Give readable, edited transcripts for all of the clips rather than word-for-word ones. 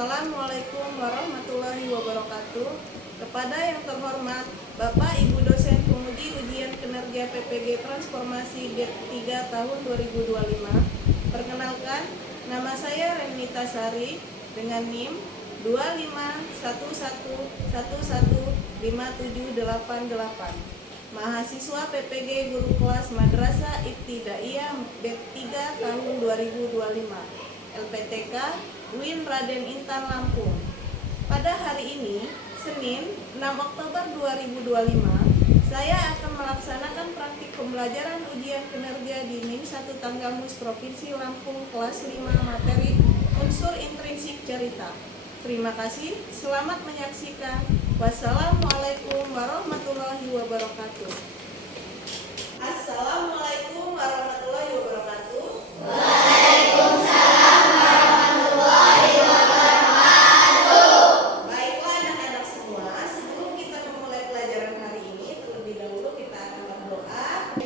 Assalamualaikum warahmatullahi wabarakatuh. Kepada yang terhormat Bapak Ibu dosen penguji ujian kinerja PPG Transformasi GEP 3 tahun 2025. Perkenalkan, nama saya Renita Sari dengan NIM 2511115788. Mahasiswa PPG Guru Kelas Madrasah Ibtidaiyah GEP 3 tahun 2025. LPTK UIN Raden Intan Lampung. Pada hari ini, Senin 6 Oktober 2025, saya akan melaksanakan praktik pembelajaran ujian kinerja di NIM 1 Tanggamus Provinsi Lampung kelas 5 materi unsur intrinsik cerita. Terima kasih, selamat menyaksikan. Wassalamualaikum warahmatullahi wabarakatuh. Assalamualaikum warahmatullahi wabarakatuh. Waalaikumsalam warahmatullahi wabarakatuh. Baiklah anak-anak semua, sebelum kita memulai pelajaran hari ini, terlebih dahulu kita akan berdoa.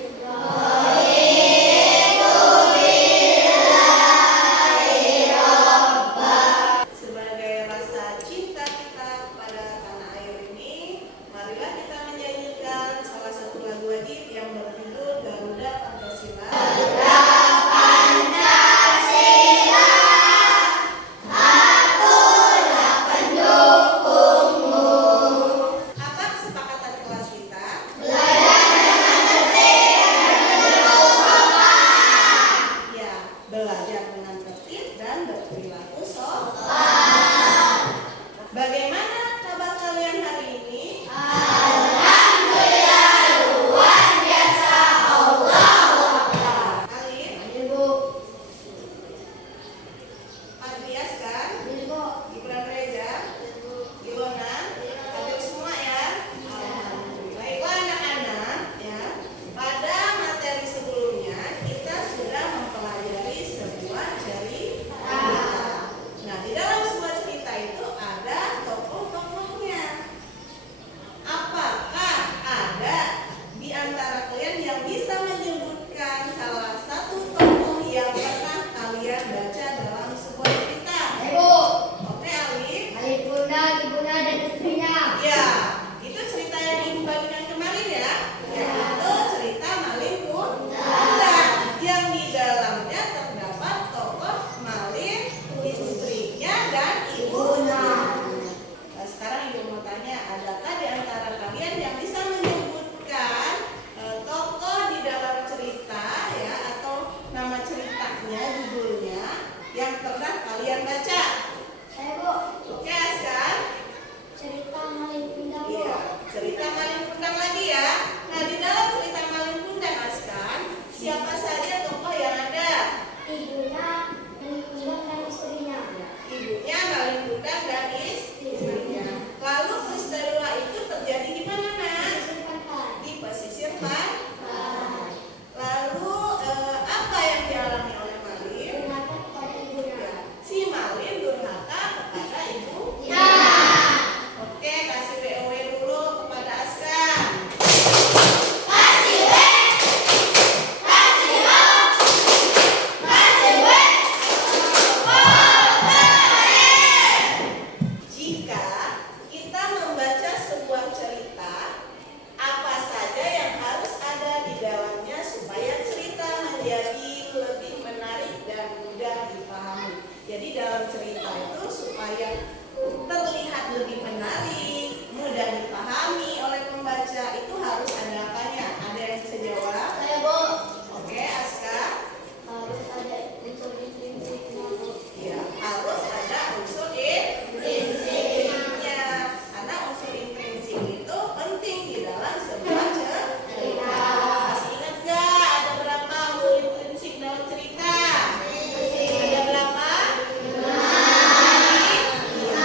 Sebagai rasa cinta kita kepada tanah air ini, marilah kita menyanyikan salah satu lagu wajib yang berjudul Garuda Pancasila. Apa kesepakatan kelas kita? Ya, belajar dengan tertib dan berperilaku sopan. Bagaimana kabar kalian hari ini? Alin, Andreas kan? Gibran Reza, Ilona, hadir semua ya. Baiklah anak-anak ya. Pada materi sebelumnya kita sudah mempelajari sebuah cerita. Nah, di dalam sebuah cerita itu ada tokoh-tokohnya. Apakah ada di antara kalian yang bisa menyebutkan salah satu tokoh yang pernah kalian baca dalam sebuah cerita? Oke, Alif. Ya, itu cerita yang ibu bagikan kemarin ya. Ya, itu cerita Malin Kundang yang di dalamnya terdapat tokoh Malin, istrinya dan ibunya. Nah, sekarang ibu mau tanya, adakah di antara kalian yang bisa menyebutkan tokoh di dalam cerita ya atau nama ceritanya, judulnya yang pernah kalian baca? Oke, Askan? Iya, cerita Malin Kundang lagi ya. Nah, di dalam cerita Malin Kundang, Askan, siapa saja tokoh yang ada? Ibunya Malin Kundang dan istrinya. Lalu peristiwa itu terjadi di mana, Mas? Di pesisir pantai. Lalu apa yang dialami oleh Malin? Si Malin durhaka kepada ibunya. Oke, kasih BOW dulu kepada Askan. Jika kita membaca sebuah cerita, apa saja yang harus ada di dalamnya supaya cerita menjadi lebih menarik dan mudah dipahami. Jadi dalam cerita itu supaya terlihat lebih menarik, mudah dipahami oleh pembaca, itu harus ada apanya? Ada yang bisa jawab? Oke, Aska. Ya, harus ada unsur intrinsiknya. Karena unsur intrinsik itu penting di dalam sebuah cerita. Masih ingat gak ada berapa unsur intrinsik dalam cerita? Ada berapa? Iya,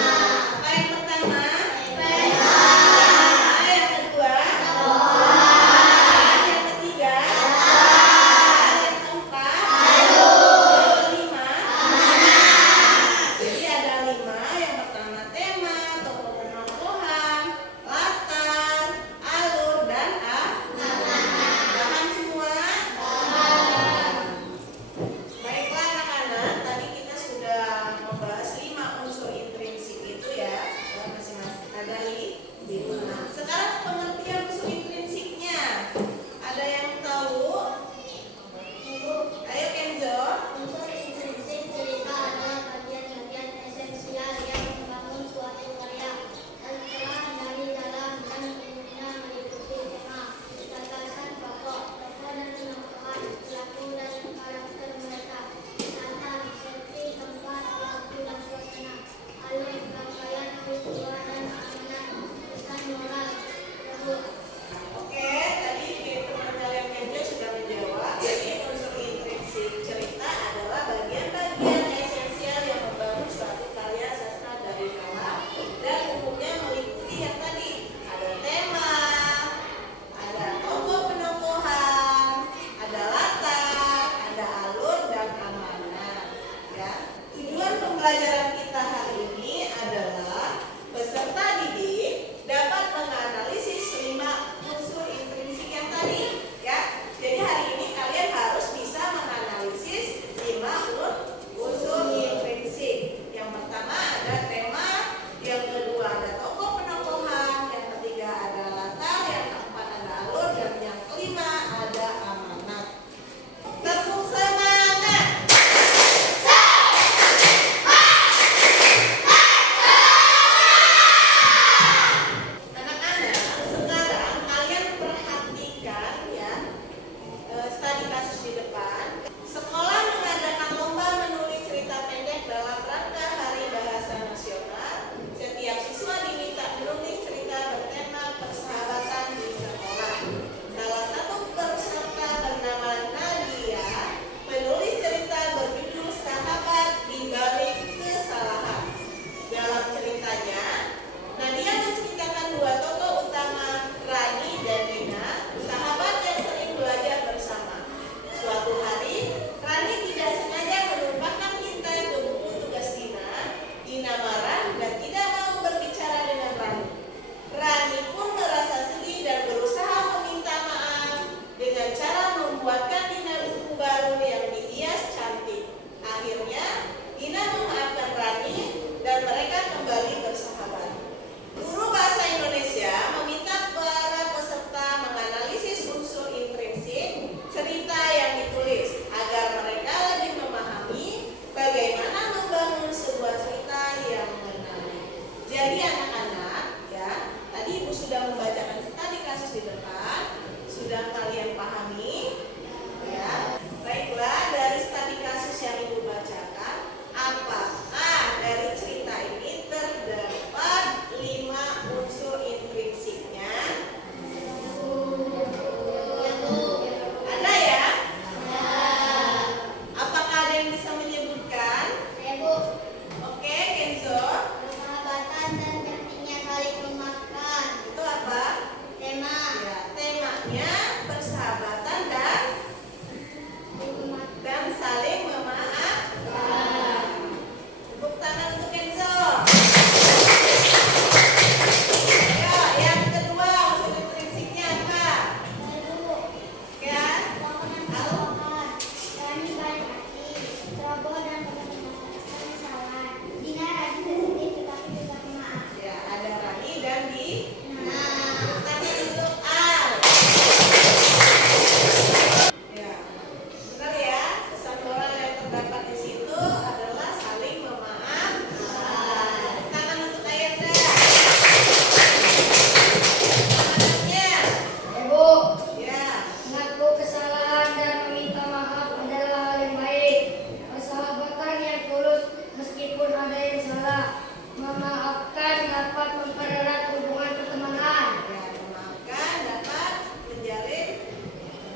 Memaafkan dapat mempererat hubungan pertemanan. Ya, memaafkan dapat menjalin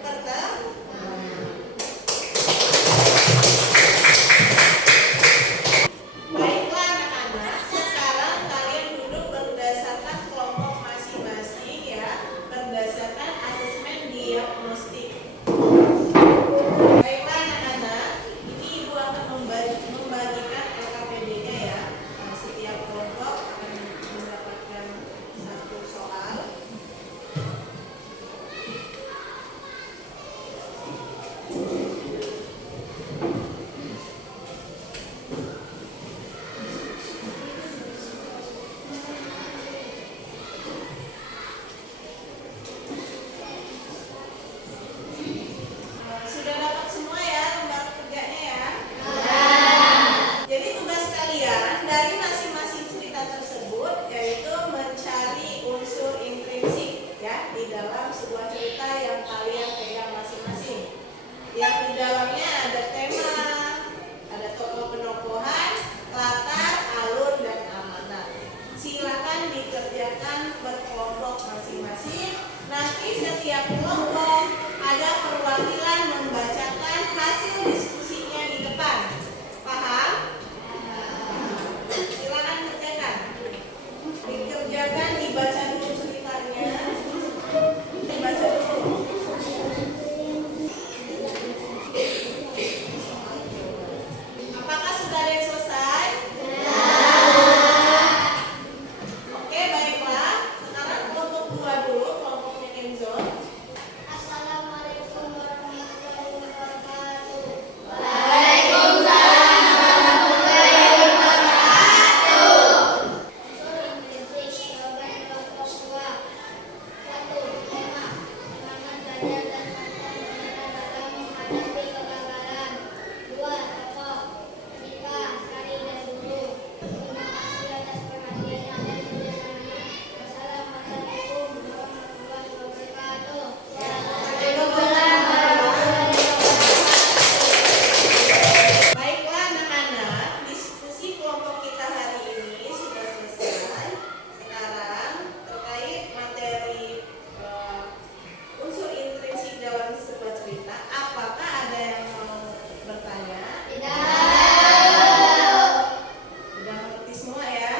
pertemanan. Baiklah anak-anak, sekarang kalian duduk berdasarkan kelompok masing-masing ya, berdasarkan asesmen diagnostik. Baiklah anak-anak, ini ibu akan membagikan LKPD-nya ya. Nah, setiap kelompok akan mendapatkan satu soal. Sudah dapat semua ya lembar kerjanya ya? Jadi tugas kalian dari masing-masing cerita tersebut yaitu mencari unsur intrinsik ya di dalam sebuah cerita yang kalian pegang masing-masing. Yang di dalamnya ada tema, ada tokoh penokohan, latar, alur, dan amanat. Silakan dikerjakan berkelompok masing-masing. Nanti setiap kelompok ada perwakilan membacakan hasil diskusinya di depan. Paham? Silakan kerjakan. Dikerjakan, dibaca dulu ceritanya. Dibaca dulu. Apakah sudah ada yang selesai? Oke, baiklah. Sekarang kelompok 2 dulu, kelompoknya Kenzo. Assalamualaikum warahmatullahi wabarakatuh. Unsur intrinsik jawaban kelompok 2. 1. Tema. Semangat belajar dan mampu menyerah dalam menghadapi kegagalan. 2. Tokoh. Rika, Sari, dan Guru. Terima kasih atas perhatiannya dan kerjasamanya. Wassalamualaikum warahmatullahi wabarakatuh. Baiklah anak-anak, diskusi kelompok kita hari ini sudah selesai. Sekarang terkait materi unsur intrinsik dalam sebuah cerita, apakah ada yang mau bertanya? Udah mengerti semua ya?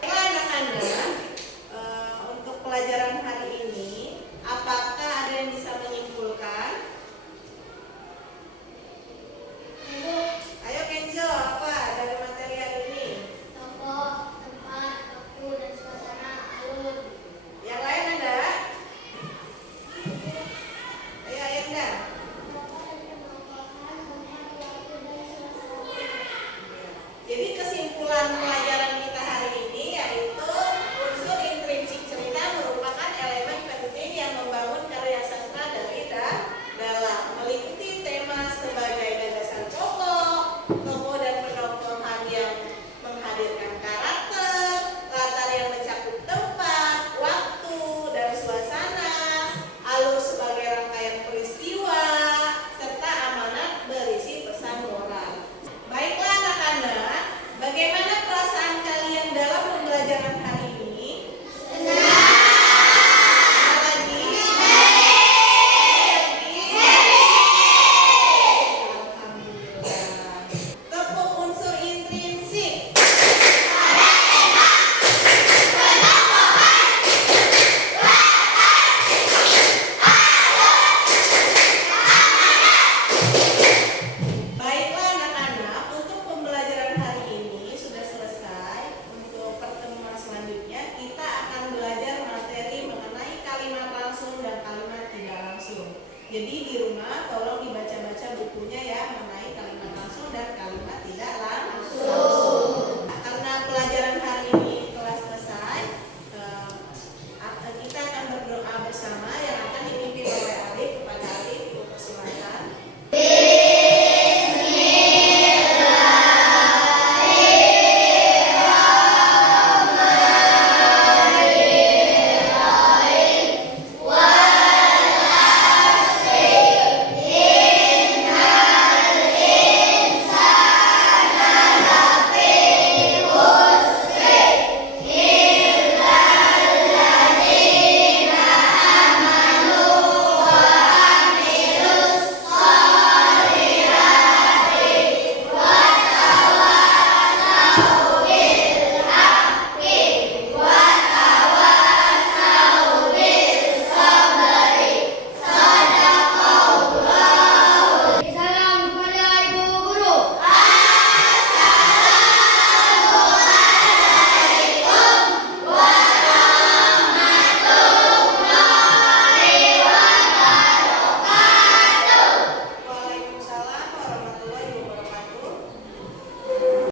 Baiklah anak-anak, untuk pelajaran hari ini, apakah ada yang bisa menyimpulkan? Ayo Kenzo, apa dari materi hari ini? Tokoh, tempat, waktu, dan suasana, alur. Yang lain ada? Ayo Ayanda. Jadi kesimpulan